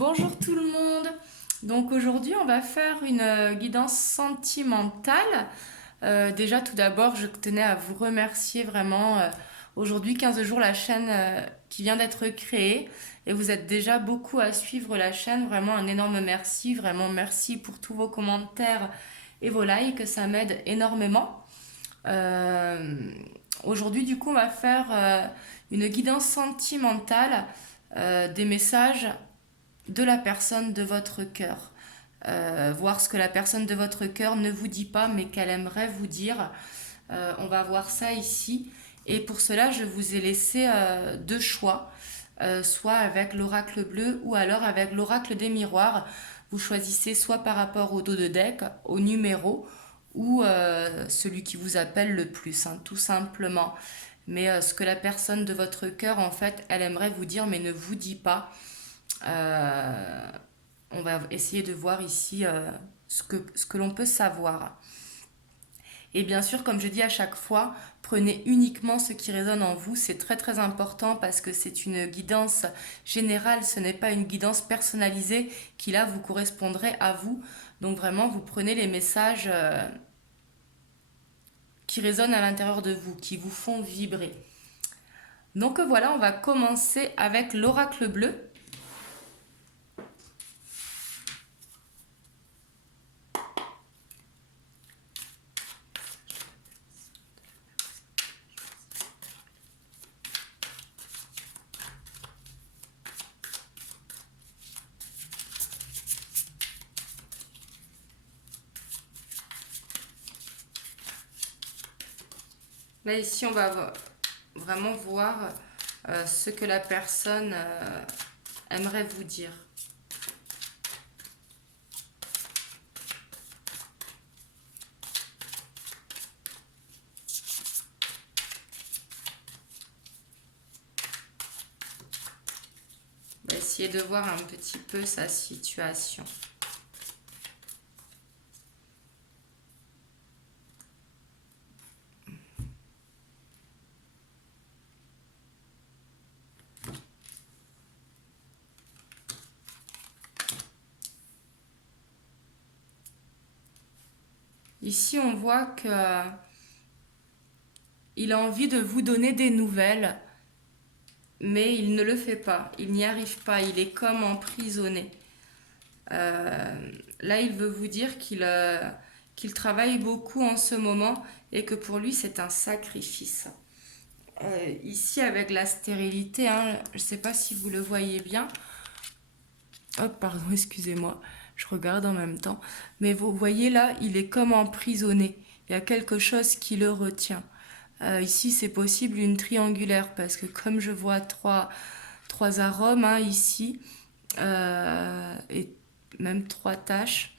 Bonjour tout le monde. Donc aujourd'hui, on va faire une guidance sentimentale. Déjà, tout d'abord, je tenais à vous remercier vraiment. Aujourd'hui, 15 jours, la chaîne qui vient d'être créée. Et vous êtes déjà beaucoup à suivre la chaîne. Vraiment un énorme merci. Vraiment merci pour tous vos commentaires et vos likes. Ça m'aide énormément. Euh, Aujourd'hui, du coup, on va faire une guidance sentimentale des messages de la personne de votre cœur. Voir ce que la personne de votre cœur ne vous dit pas, mais qu'elle aimerait vous dire. On va voir ça ici. Et pour cela, je vous ai laissé deux choix, soit avec l'oracle bleu ou alors avec l'oracle des miroirs. Vous choisissez soit par rapport au dos de deck, au numéro, ou celui qui vous appelle le plus, hein, tout simplement. Mais ce que la personne de votre cœur, en fait, elle aimerait vous dire, mais ne vous dit pas. Euh, on va essayer de voir ici ce que l'on peut savoir. Et bien sûr, comme je dis à chaque fois, prenez uniquement ce qui résonne en vous. C'est très très important parce que c'est une guidance générale, ce n'est pas une guidance personnalisée qui là vous correspondrait à vous. Donc vraiment, vous prenez les messages qui résonnent à l'intérieur de vous, qui vous font vibrer. Donc voilà, on va commencer avec l'oracle bleu. Là, ici, on va vraiment voir ce que la personne aimerait vous dire. On va essayer de voir un petit peu sa situation. Ici, on voit que il a envie de vous donner des nouvelles, mais il ne le fait pas. Il n'y arrive pas. Il est comme emprisonné. Là, il veut vous dire qu'il travaille beaucoup en ce moment et que pour lui, c'est un sacrifice. Ici, avec la stérilité, hein, je ne sais pas si vous le voyez bien. Hop, pardon, excusez-moi, je regarde en même temps. Mais vous voyez là, il est comme emprisonné. Il y a quelque chose qui le retient. Ici, c'est possible une triangulaire parce que comme je vois trois arômes hein, ici, et même trois taches,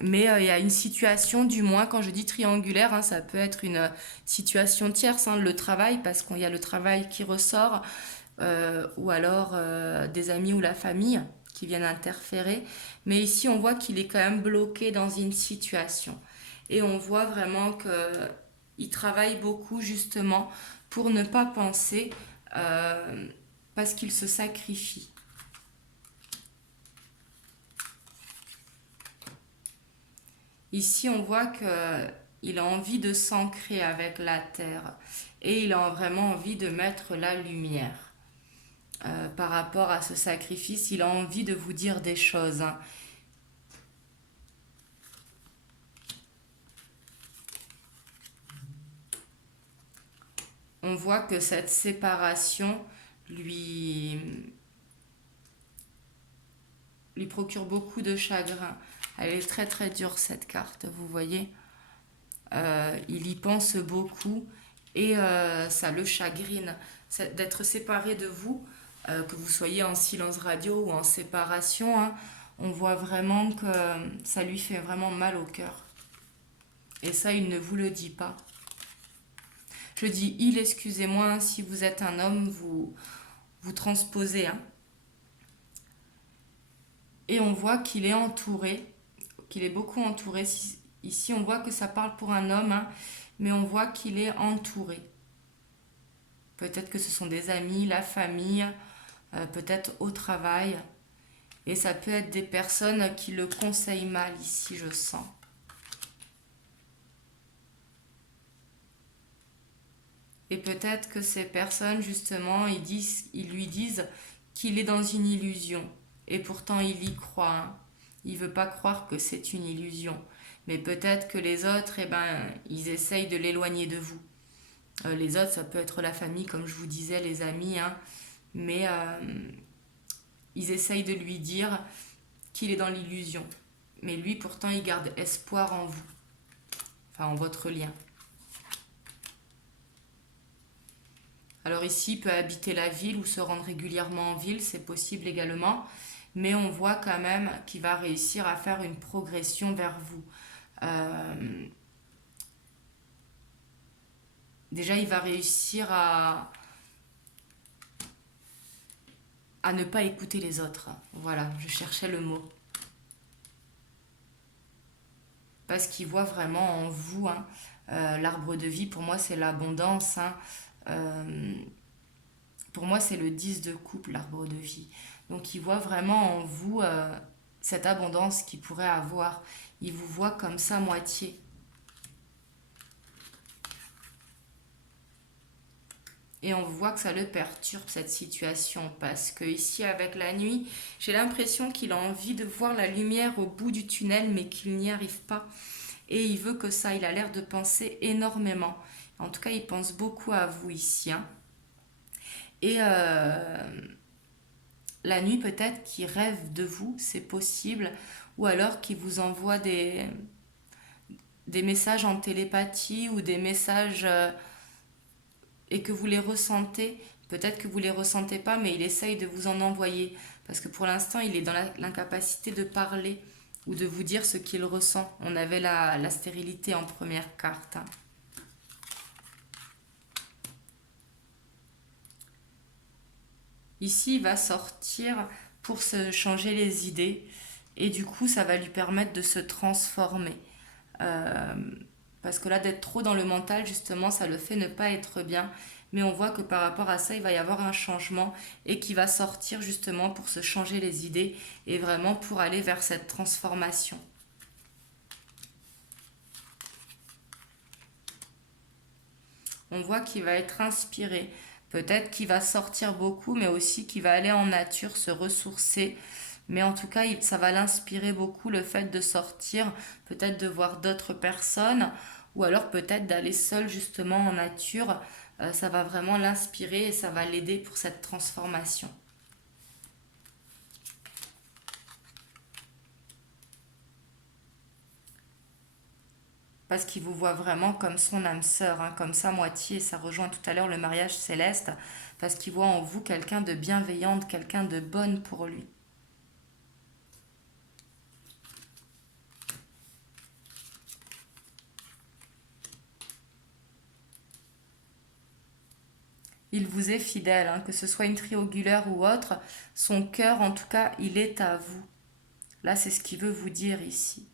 mais il y a une situation, du moins quand je dis triangulaire, hein, ça peut être une situation tierce, hein, le travail, parce qu'il y a le travail qui ressort, ou alors des amis ou la famille qui viennent interférer. Mais ici, on voit qu'il est quand même bloqué dans une situation. Et on voit vraiment qu'il travaille beaucoup justement pour ne pas penser, parce qu'il se sacrifie. Ici, on voit qu'il a envie de s'ancrer avec la terre et il a vraiment envie de mettre la lumière. Par rapport à ce sacrifice, il a envie de vous dire des choses, hein. On voit que cette séparation lui, lui procure beaucoup de chagrin. Elle est très très dure cette carte, vous voyez. Il y pense beaucoup et ça le chagrine d'être séparé de vous, que vous soyez en silence radio ou en séparation, hein. On voit vraiment que ça lui fait vraiment mal au cœur. Et ça, il ne vous le dit pas. Je dis il, excusez-moi, hein, si vous êtes un homme, vous transposez, hein. Et on voit qu'il est entouré, qu'il est beaucoup entouré. Ici, on voit que ça parle pour un homme, hein, mais on voit qu'il est entouré. Peut-être que ce sont des amis, la famille, peut-être au travail. Et ça peut être des personnes qui le conseillent mal ici, je sens. Et peut-être que ces personnes, justement, ils lui disent qu'il est dans une illusion. Et pourtant, il y croit. Hein. Il ne veut pas croire que c'est une illusion. Mais peut-être que les autres, eh ben, ils essayent de l'éloigner de vous. Les autres, ça peut être la famille, comme je vous disais, les amis. Hein. Mais ils essayent de lui dire qu'il est dans l'illusion. Mais lui, pourtant, il garde espoir en vous. Enfin, en votre lien. Alors ici, il peut habiter la ville ou se rendre régulièrement en ville, c'est possible également. Mais on voit quand même qu'il va réussir à faire une progression vers vous. Euh, Déjà, il va réussir à ne pas écouter les autres. Voilà, je cherchais le mot. Parce qu'il voit vraiment en vous, hein, l'arbre de vie, pour moi, c'est l'abondance. Hein. Euh, pour moi, c'est le 10 de coupe, l'arbre de vie. Donc, il voit vraiment en vous cette abondance qu'il pourrait avoir. Il vous voit comme ça, moitié. Et on voit que ça le perturbe, cette situation, parce que ici, avec la nuit, j'ai l'impression qu'il a envie de voir la lumière au bout du tunnel, mais qu'il n'y arrive pas. Et il veut que ça, il a l'air de penser énormément. En tout cas, il pense beaucoup à vous ici. Hein. Et la nuit, peut-être qu'il rêve de vous, c'est possible. Ou alors qu'il vous envoie des messages en télépathie ou des messages... et que vous les ressentez, peut-être que vous les ressentez pas, mais il essaye de vous en envoyer. Parce que pour l'instant, il est dans l'incapacité de parler ou de vous dire ce qu'il ressent. On avait la stérilité en première carte. Hein. Ici, il va sortir pour se changer les idées. Et du coup, ça va lui permettre de se transformer. Euh, Parce que là, d'être trop dans le mental, justement, ça le fait ne pas être bien. Mais on voit que par rapport à ça, il va y avoir un changement et qui va sortir justement pour se changer les idées et vraiment pour aller vers cette transformation. On voit qu'il va être inspiré. Peut-être qu'il va sortir beaucoup, mais aussi qu'il va aller en nature, se ressourcer. Mais en tout cas, ça va l'inspirer beaucoup le fait de sortir, peut-être de voir d'autres personnes, ou alors peut-être d'aller seul justement en nature. Ça va vraiment l'inspirer et ça va l'aider pour cette transformation. Parce qu'il vous voit vraiment comme son âme sœur, hein, comme sa moitié. Ça rejoint tout à l'heure le mariage céleste, parce qu'il voit en vous quelqu'un de bienveillante, quelqu'un de bonne pour lui. Il vous est fidèle, hein, que ce soit une triangulaire ou autre, son cœur en tout cas, il est à vous. Là, c'est ce qu'il veut vous dire ici.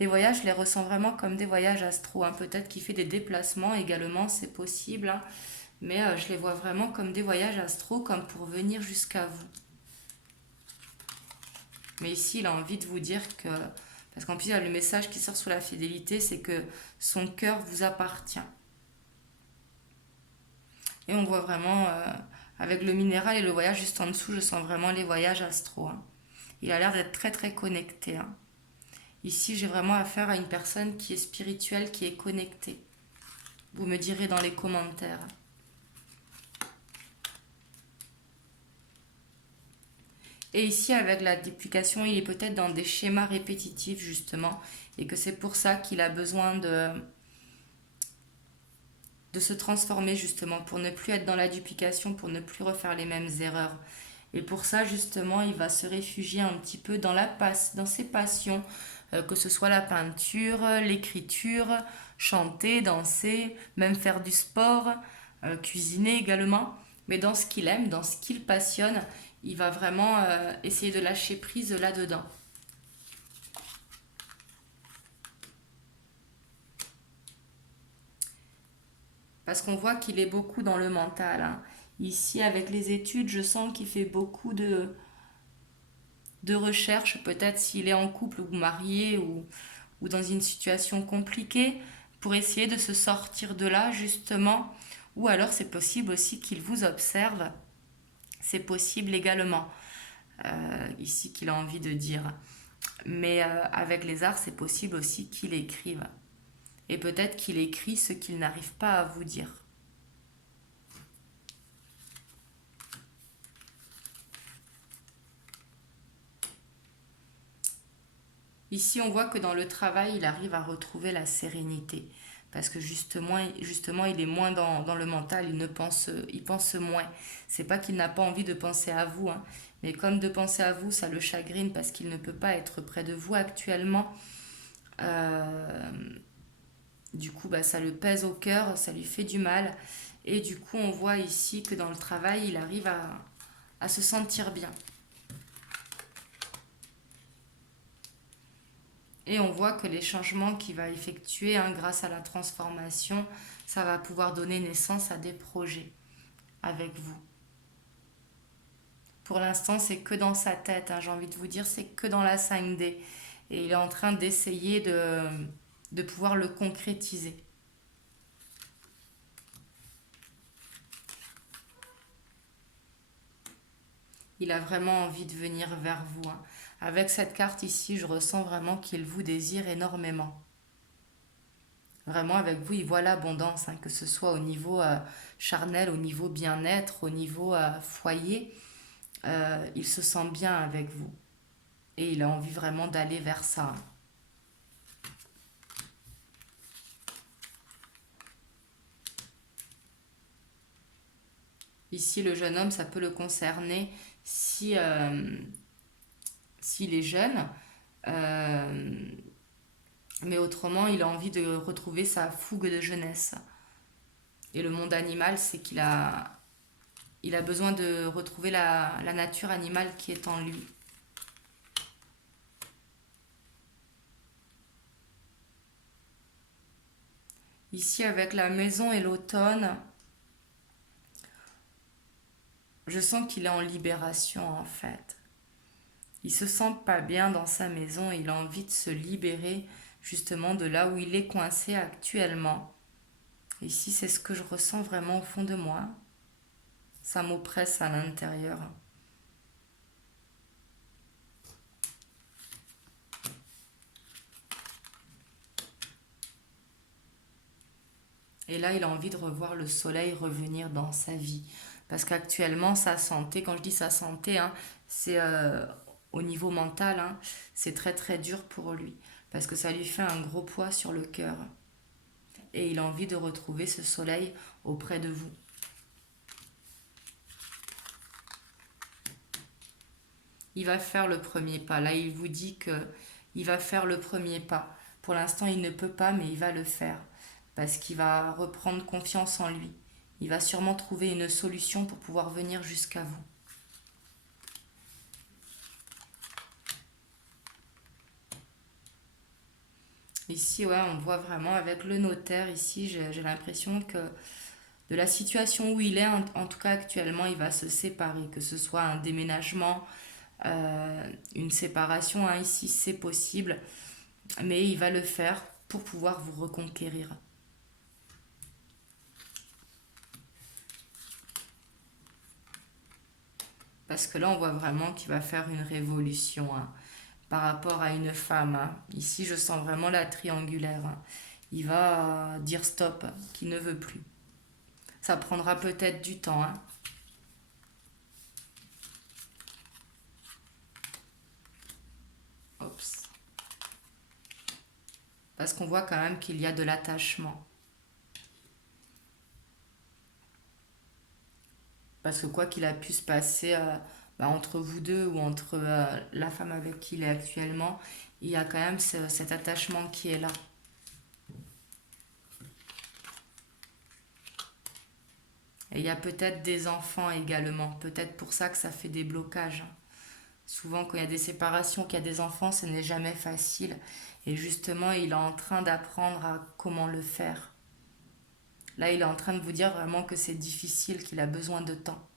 Les voyages, je les ressens vraiment comme des voyages astro. Hein. Peut-être qu'il fait des déplacements également, c'est possible. Hein. Mais je les vois vraiment comme des voyages astro, comme pour venir jusqu'à vous. Mais ici, il a envie de vous dire que... Parce qu'en plus, il y a le message qui sort sur la fidélité, c'est que son cœur vous appartient. Et on voit vraiment, avec le minéral et le voyage juste en dessous, je sens vraiment les voyages astro. Hein. Il a l'air d'être très très connecté. Hein. Ici, j'ai vraiment affaire à une personne qui est spirituelle, qui est connectée. Vous me direz dans les commentaires. Et ici, avec la duplication, il est peut-être dans des schémas répétitifs, justement, et que c'est pour ça qu'il a besoin de se transformer, justement, pour ne plus être dans la duplication, pour ne plus refaire les mêmes erreurs. Et pour ça, justement, il va se réfugier un petit peu dans ses passions, que ce soit la peinture, l'écriture, chanter, danser, même faire du sport, cuisiner également. Mais dans ce qu'il aime, dans ce qu'il passionne, il va vraiment essayer de lâcher prise là-dedans. Parce qu'on voit qu'il est beaucoup dans le mental. Hein. Ici, avec les études, je sens qu'il fait beaucoup de recherches, peut-être s'il est en couple ou marié ou dans une situation compliquée, pour essayer de se sortir de là, justement. Ou alors c'est possible aussi qu'il vous observe, c'est possible également, ici qu'il a envie de dire. Mais avec les arts, c'est possible aussi qu'il écrive. Et peut-être qu'il écrit ce qu'il n'arrive pas à vous dire. Ici, on voit que dans le travail, il arrive à retrouver la sérénité. Parce que justement il est moins dans le mental, il pense moins. C'est pas qu'il n'a pas envie de penser à vous, hein, mais comme de penser à vous, ça le chagrine parce qu'il ne peut pas être près de vous actuellement. Euh, du coup, bah, ça le pèse au cœur, ça lui fait du mal. Et du coup, on voit ici que dans le travail, il arrive à se sentir bien. Et on voit que les changements qu'il va effectuer, hein, grâce à la transformation, ça va pouvoir donner naissance à des projets avec vous. Pour l'instant, c'est que dans sa tête, hein, j'ai envie de vous dire, c'est que dans la 5D. Et il est en train d'essayer de pouvoir le concrétiser. Il a vraiment envie de venir vers vous, hein. Avec cette carte ici, je ressens vraiment qu'il vous désire énormément. Vraiment, avec vous, il voit l'abondance, hein, que ce soit au niveau charnel, au niveau bien-être, au niveau foyer. Il se sent bien avec vous. Et il a envie vraiment d'aller vers ça. Ici, le jeune homme, ça peut le concerner si, s'il est jeune. Euh, mais autrement, il a envie de retrouver sa fougue de jeunesse. Et le monde animal, c'est il a besoin de retrouver la nature animale qui est en lui. Ici, avec la maison et l'automne, je sens qu'il est en libération en fait. Il se sent pas bien dans sa maison, il a envie de se libérer justement de là où il est coincé actuellement. Ici, c'est ce que je ressens vraiment au fond de moi. Ça m'oppresse à l'intérieur. Et là, il a envie de revoir le soleil revenir dans sa vie. Parce qu'actuellement, sa santé, quand je dis sa santé, hein, c'est au niveau mental, hein, c'est très très dur pour lui. Parce que ça lui fait un gros poids sur le cœur. Et il a envie de retrouver ce soleil auprès de vous. Il va faire le premier pas. Là, il vous dit que il va faire le premier pas. Pour l'instant, il ne peut pas, mais il va le faire. Parce qu'il va reprendre confiance en lui. Il va sûrement trouver une solution pour pouvoir venir jusqu'à vous. Ici, ouais, on voit vraiment avec le notaire, ici, j'ai l'impression que de la situation où il est, en tout cas actuellement, il va se séparer, que ce soit un déménagement, une séparation, hein, ici c'est possible, mais il va le faire pour pouvoir vous reconquérir. Parce que là, on voit vraiment qu'il va faire une révolution, hein, par rapport à une femme, hein. Ici, je sens vraiment la triangulaire, hein. Il va dire stop, qu'il ne veut plus. Ça prendra peut-être du temps, hein. Oups. Parce qu'on voit quand même qu'il y a de l'attachement. Parce que quoi qu'il a pu se passer bah, entre vous deux ou entre la femme avec qui il est actuellement, il y a quand même cet attachement qui est là. Et il y a peut-être des enfants également. Peut-être pour ça que ça fait des blocages. Souvent, quand il y a des séparations, qu'il y a des enfants, ce n'est jamais facile. Et justement, il est en train d'apprendre à comment le faire. Là, il est en train de vous dire vraiment que c'est difficile, qu'il a besoin de temps.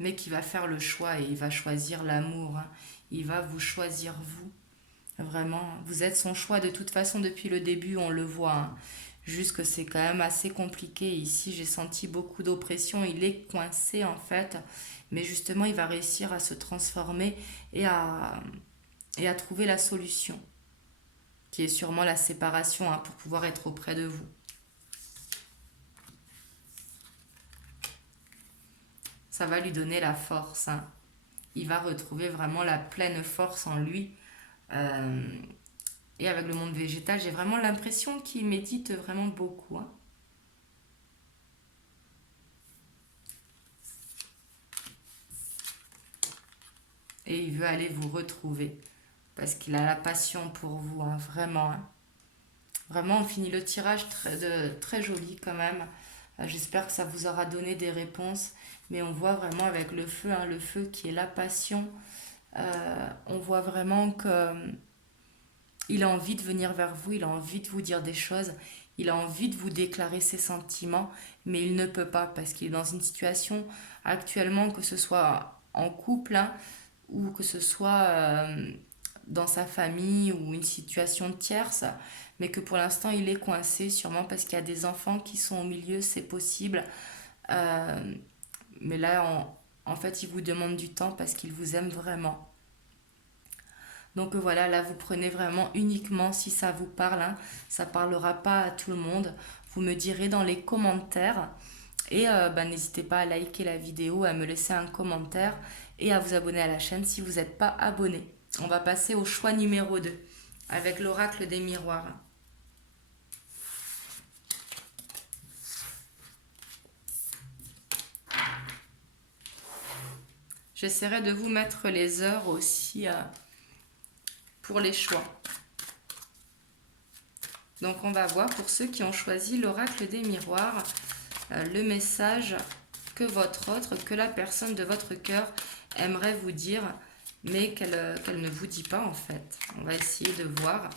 Mais qu'il va faire le choix et il va choisir l'amour, hein. Il va vous choisir vous. Vraiment, vous êtes son choix de toute façon depuis le début, on le voit, hein. Juste que c'est quand même assez compliqué. Ici, j'ai senti beaucoup d'oppression. Il est coincé en fait. Mais justement, il va réussir à se transformer et à trouver la solution, qui est sûrement la séparation, hein, pour pouvoir être auprès de vous. Ça va lui donner la force, hein. Il va retrouver vraiment la pleine force en lui. Euh, et avec le monde végétal, j'ai vraiment l'impression qu'il médite vraiment beaucoup, hein. Et il veut aller vous retrouver parce qu'il a la passion pour vous, hein, vraiment, hein. Vraiment, on finit le tirage très joli quand même. J'espère que ça vous aura donné des réponses. Mais on voit vraiment avec le feu, hein, le feu qui est la passion. On voit vraiment que il a envie de venir vers vous, il a envie de vous dire des choses, il a envie de vous déclarer ses sentiments, mais il ne peut pas parce qu'il est dans une situation actuellement, que ce soit en couple, hein, ou que ce soit dans sa famille ou une situation tierce, mais que pour l'instant il est coincé, sûrement parce qu'il y a des enfants qui sont au milieu, c'est possible. Euh, mais là, en fait, il vous demande du temps parce qu'il vous aime vraiment. Donc voilà, là vous prenez vraiment uniquement si ça vous parle, hein. Ça parlera pas à tout le monde. Vous me direz dans les commentaires. Et n'hésitez pas à liker la vidéo, à me laisser un commentaire et à vous abonner à la chaîne si vous n'êtes pas abonné. On va passer au choix numéro 2 avec l'oracle des miroirs. J'essaierai de vous mettre les heures aussi pour les choix. Donc on va voir pour ceux qui ont choisi l'oracle des miroirs, le message que que la personne de votre cœur aimerait vous dire, mais qu'elle ne vous dit pas en fait. On va essayer de voir.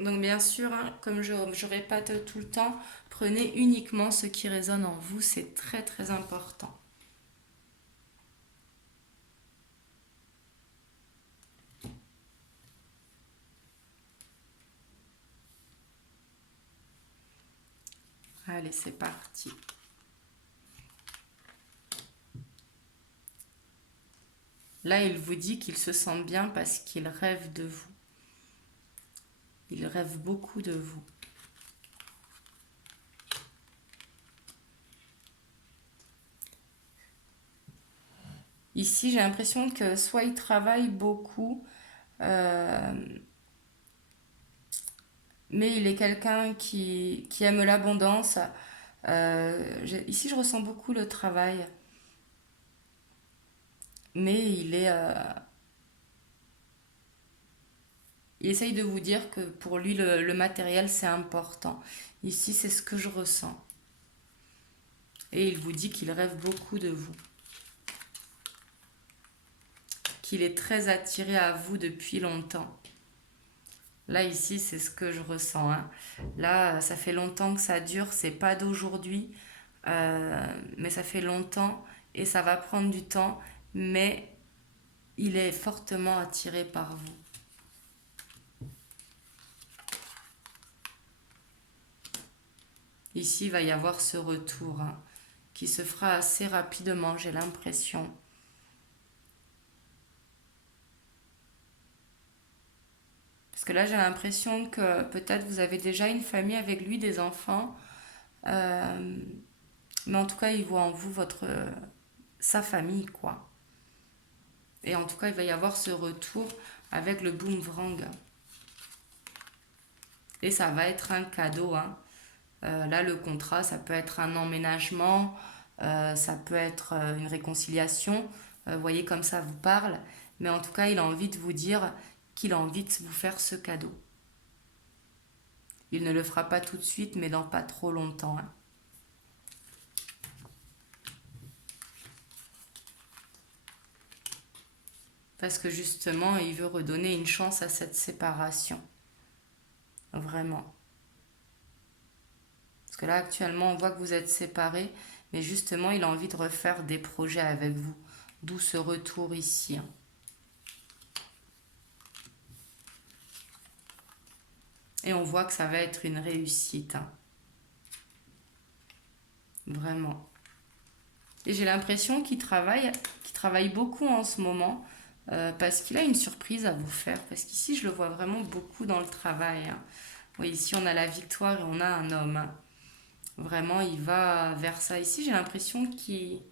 Donc bien sûr, hein, comme je répète tout le temps, prenez uniquement ce qui résonne en vous, c'est très très important. Allez, c'est parti. Là, il vous dit qu'il se sent bien parce qu'il rêve de vous. Il rêve beaucoup de vous. Ici, j'ai l'impression que soit il travaille beaucoup, euh, mais il est quelqu'un qui aime l'abondance. Ici, je ressens beaucoup le travail, mais il essaye de vous dire que pour lui, le matériel, c'est important. Ici, c'est ce que je ressens. Et il vous dit qu'il rêve beaucoup de vous, qu'il est très attiré à vous depuis longtemps. Là, ici, c'est ce que je ressens, hein. Là, ça fait longtemps que ça dure, c'est pas d'aujourd'hui, mais ça fait longtemps et ça va prendre du temps, mais il est fortement attiré par vous. Ici, il va y avoir ce retour, hein, qui se fera assez rapidement, j'ai l'impression. Parce que là, j'ai l'impression que peut-être vous avez déjà une famille avec lui, des enfants. euh, mais en tout cas, il voit en vous sa famille, quoi. Et en tout cas, il va y avoir ce retour avec le boomerang. Et ça va être un cadeau, hein. Là, le contrat, ça peut être un emménagement, ça peut être une réconciliation. Vous voyez, comme ça vous parle. Mais en tout cas, il a envie de vous dire qu'il a envie de vous faire ce cadeau. Il ne le fera pas tout de suite, mais dans pas trop longtemps, hein. Parce que justement, il veut redonner une chance à cette séparation. Vraiment. Parce que là, actuellement, on voit que vous êtes séparés, mais justement, il a envie de refaire des projets avec vous. D'où ce retour ici, hein. Et on voit que ça va être une réussite, hein. Vraiment. Et j'ai l'impression qu'il travaille beaucoup en ce moment, parce qu'il a une surprise à vous faire. Parce qu'ici, je le vois vraiment beaucoup dans le travail, hein. Oui, ici, on a la victoire et on a un homme, hein. Vraiment, il va vers ça. Ici, j'ai l'impression qu'il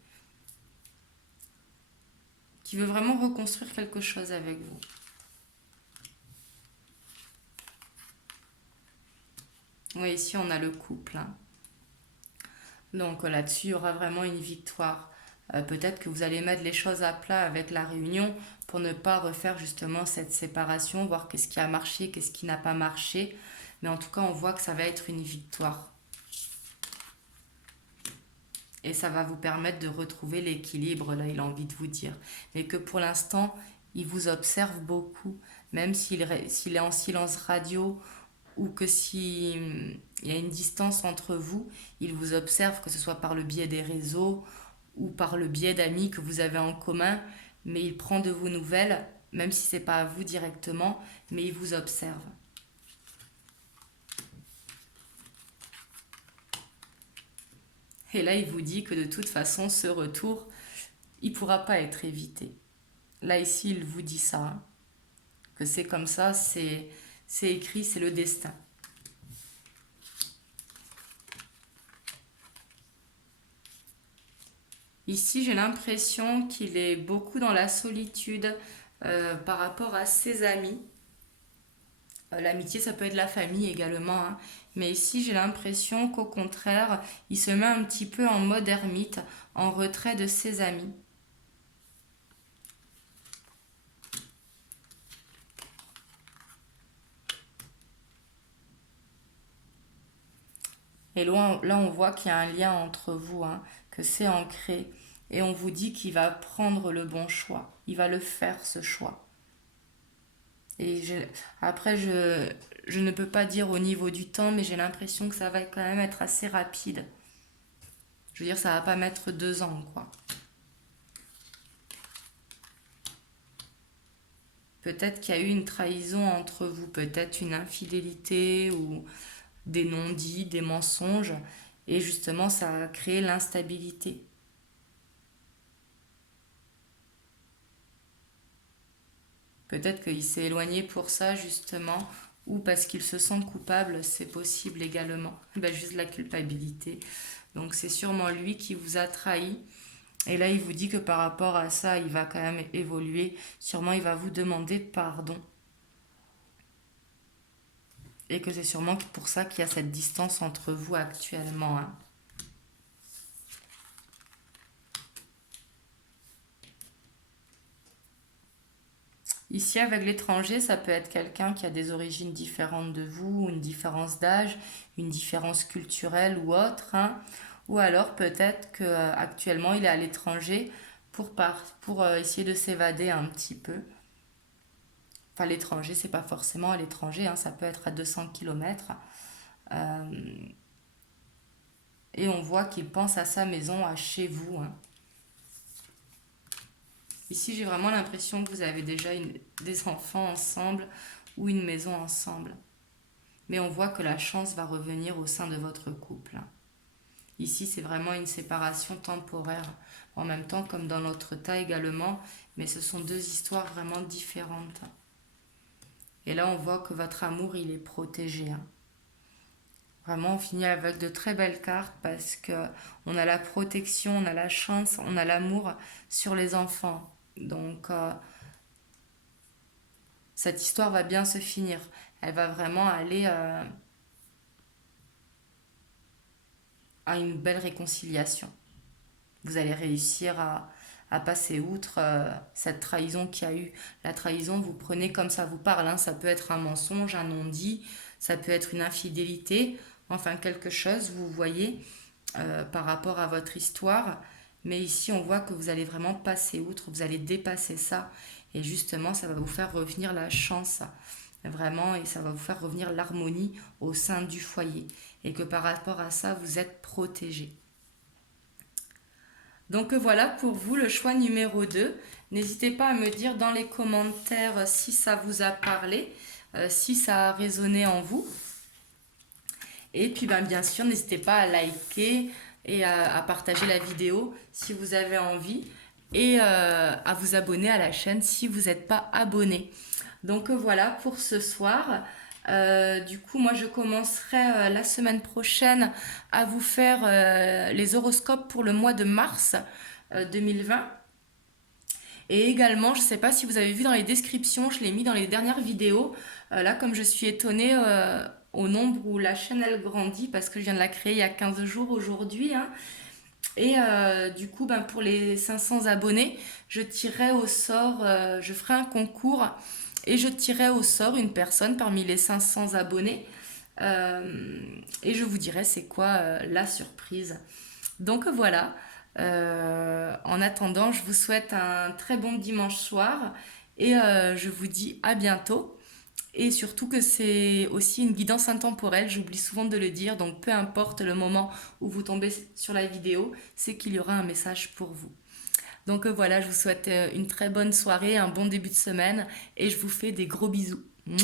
veut vraiment reconstruire quelque chose avec vous. Oui, ici, on a le couple, hein. Donc là-dessus, il y aura vraiment une victoire. Peut-être que vous allez mettre les choses à plat avec la réunion pour ne pas refaire justement cette séparation, voir qu'est-ce qui a marché, qu'est-ce qui n'a pas marché. Mais en tout cas, on voit que ça va être une victoire. Et ça va vous permettre de retrouver l'équilibre, là, il a envie de vous dire. Mais que pour l'instant, il vous observe beaucoup, même s'il est en silence radio ou que s'il y a une distance entre vous, il vous observe, que ce soit par le biais des réseaux ou par le biais d'amis que vous avez en commun, mais il prend de vos nouvelles, même si c'est pas à vous directement, mais il vous observe. Et là, il vous dit que de toute façon, ce retour, il ne pourra pas être évité. Là, ici, il vous dit ça, hein, que c'est comme ça, c'est écrit, c'est le destin. Ici, j'ai l'impression qu'il est beaucoup dans la solitude par rapport à ses amis. L'amitié, ça peut être la famille également, hein. Mais ici, j'ai l'impression qu'au contraire, il se met un petit peu en mode ermite, en retrait de ses amis. Et là, on voit qu'il y a un lien entre vous, hein, que c'est ancré. Et on vous dit qu'il va prendre le bon choix. Il va le faire, ce choix. Et après, je ne peux pas dire au niveau du temps, mais j'ai l'impression que ça va quand même être assez rapide. Je veux dire, ça va pas mettre 2 ans, quoi. Peut-être qu'il y a eu une trahison entre vous, peut-être une infidélité ou des non-dits, des mensonges. Et justement, ça a créé l'instabilité. Peut-être qu'il s'est éloigné pour ça, justement, ou parce qu'il se sent coupable, c'est possible également. Ben, juste la culpabilité. Donc c'est sûrement lui qui vous a trahi. Et là, il vous dit que par rapport à ça, il va quand même évoluer. Sûrement, il va vous demander pardon. Et que c'est sûrement pour ça qu'il y a cette distance entre vous actuellement, hein. Ici, avec l'étranger, ça peut être quelqu'un qui a des origines différentes de vous, une différence d'âge, une différence culturelle ou autre, hein. Ou alors peut-être qu'actuellement il est à l'étranger pour essayer de s'évader un petit peu. Enfin, l'étranger, c'est pas forcément à l'étranger, hein, ça peut être à 200 kilomètres. Et on voit qu'il pense à sa maison, à chez vous, hein. Ici, j'ai vraiment l'impression que vous avez déjà des enfants ensemble ou une maison ensemble. Mais on voit que la chance va revenir au sein de votre couple, hein. Ici, c'est vraiment une séparation temporaire, en même temps comme dans notre tas également, mais ce sont deux histoires vraiment différentes. Et là, on voit que votre amour, il est protégé, hein. Vraiment, on finit avec de très belles cartes parce que on a la protection, on a la chance, on a l'amour sur les enfants. Donc, cette histoire va bien se finir. elle va vraiment aller à une belle réconciliation. Vous allez réussir à passer outre cette trahison qu'il y a eu. La trahison, vous prenez comme ça vous parle, hein. Ça peut être un mensonge, un non-dit, ça peut être une infidélité, enfin quelque chose, vous voyez, par rapport à votre histoire. Mais ici, on voit que vous allez vraiment passer outre, vous allez dépasser ça. Et justement, ça va vous faire revenir la chance, vraiment, et ça va vous faire revenir l'harmonie au sein du foyer. Et que par rapport à ça, vous êtes protégé. Donc voilà pour vous le choix numéro 2. N'hésitez pas à me dire dans les commentaires si ça vous a parlé, si ça a résonné en vous. Et puis ben, bien sûr, n'hésitez pas à liker et à partager la vidéo si vous avez envie et à vous abonner à la chaîne si vous n'êtes pas abonné. Donc voilà pour ce soir. Du coup, moi, je commencerai la semaine prochaine à vous faire les horoscopes pour le mois de mars 2020. Et également, je ne sais pas si vous avez vu dans les descriptions, je l'ai mis dans les dernières vidéos. Là, comme je suis étonnée au nombre où la chaîne elle grandit, parce que je viens de la créer il y a 15 jours aujourd'hui, hein. Et du coup, ben, pour les 500 abonnés, je tirerai au sort, je ferai un concours et je tirerai au sort une personne parmi les 500 abonnés. Et je vous dirai c'est quoi la surprise. Donc voilà. En attendant, je vous souhaite un très bon dimanche soir et je vous dis à bientôt. Et surtout que c'est aussi une guidance intemporelle, j'oublie souvent de le dire, donc peu importe le moment où vous tombez sur la vidéo, c'est qu'il y aura un message pour vous. Donc voilà, je vous souhaite une très bonne soirée, un bon début de semaine et je vous fais des gros bisous. Mouah.